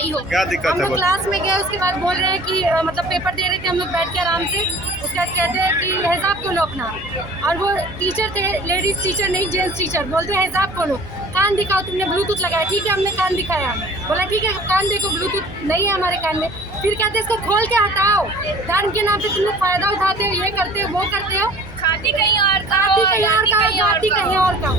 आई हो। क्या दिक्कत है? हम लोग क्लास में गए, उसके बाद बोल रहे हैं कि मतलब पेपर दे रहे थे हम लोग बैठ के आराम से। उसके बाद कहते हैं कि हिजाब खोलो अपना, और वो टीचर थे, लेडीज टीचर नहीं जेंट्स टीचर, बोलते हैं हिजाब खोलो, कान दिखाओ, तुमने ब्लूटूथ लगाया। ठीक है, हमने कान दिखाया, बोला ठीक है कान देखो, ब्लूटूथ नहीं है हमारे कान में। फिर कहते हैं इसको खोल के हटाओ, धर्म के नाम पे तुम लोग फायदा उठाते हो, ये करते हो वो करते हो, खाती कहीं और का, खाती कहीं और का, जाती कहीं और का।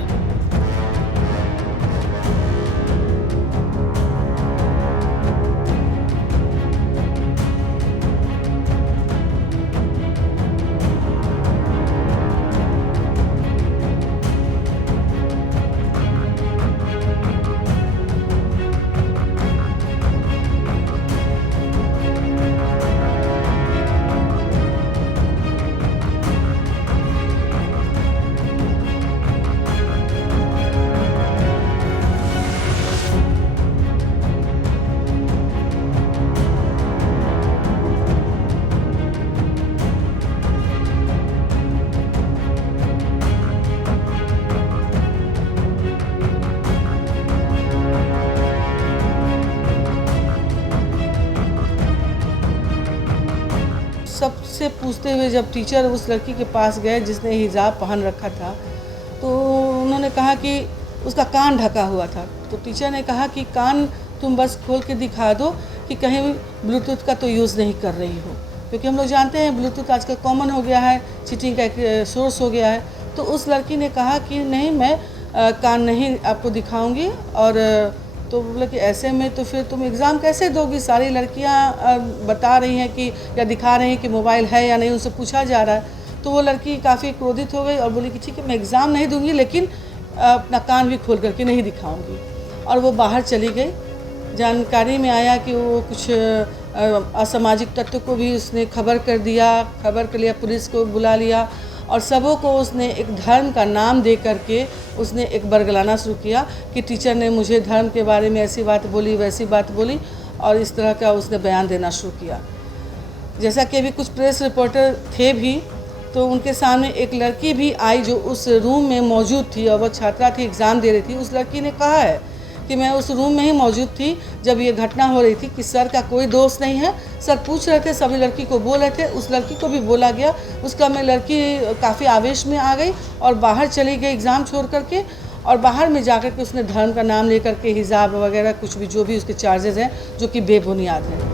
सबसे पूछते हुए जब टीचर उस लड़की के पास गए जिसने हिजाब पहन रखा था, तो उन्होंने कहा कि उसका कान ढका हुआ था। तो टीचर ने कहा कि कान तुम बस खोल के दिखा दो कि कहीं ब्लूटूथ का तो यूज़ नहीं कर रही हो, क्योंकि हम लोग जानते हैं ब्लूटूथ आजकल कॉमन हो गया है, चीटिंग का एक सोर्स हो गया है। तो उस लड़की ने कहा कि नहीं, मैं कान नहीं आपको दिखाऊंगी। और तो बोला कि ऐसे में तो फिर तुम एग्ज़ाम कैसे दोगी? सारी लड़कियां बता रही हैं कि या दिखा रही हैं कि मोबाइल है या नहीं, उनसे पूछा जा रहा है। तो वो लड़की काफ़ी क्रोधित हो गई और बोली कि ठीक है मैं एग्ज़ाम नहीं दूंगी, लेकिन अपना कान भी खोल करके नहीं दिखाऊंगी। और वो बाहर चली गई। जानकारी में आया कि वो कुछ असामाजिक तत्व को भी उसने खबर कर लिया, पुलिस को बुला लिया, और सबों को उसने एक धर्म का नाम दे करके उसने एक बरगलाना शुरू किया कि टीचर ने मुझे धर्म के बारे में ऐसी बात बोली, वैसी बात बोली, और इस तरह का उसने बयान देना शुरू किया। जैसा कि अभी कुछ प्रेस रिपोर्टर थे भी, तो उनके सामने एक लड़की भी आई जो उस रूम में मौजूद थी, और वह छात्रा थी, एग्ज़ाम दे रही थी। उस लड़की ने कहा है कि मैं उस रूम में ही मौजूद थी जब ये घटना हो रही थी, कि सर का कोई दोष नहीं है। सर पूछ रहे थे, सभी लड़की को बोल रहे थे, उस लड़की को भी बोला गया। उसका में लड़की काफ़ी आवेश में आ गई और बाहर चली गई एग्ज़ाम छोड़ करके, और बाहर में जाकर के उसने धर्म का नाम लेकर के हिजाब वगैरह कुछ भी जो भी उसके चार्जेस हैं, जो कि बेबुनियाद हैं।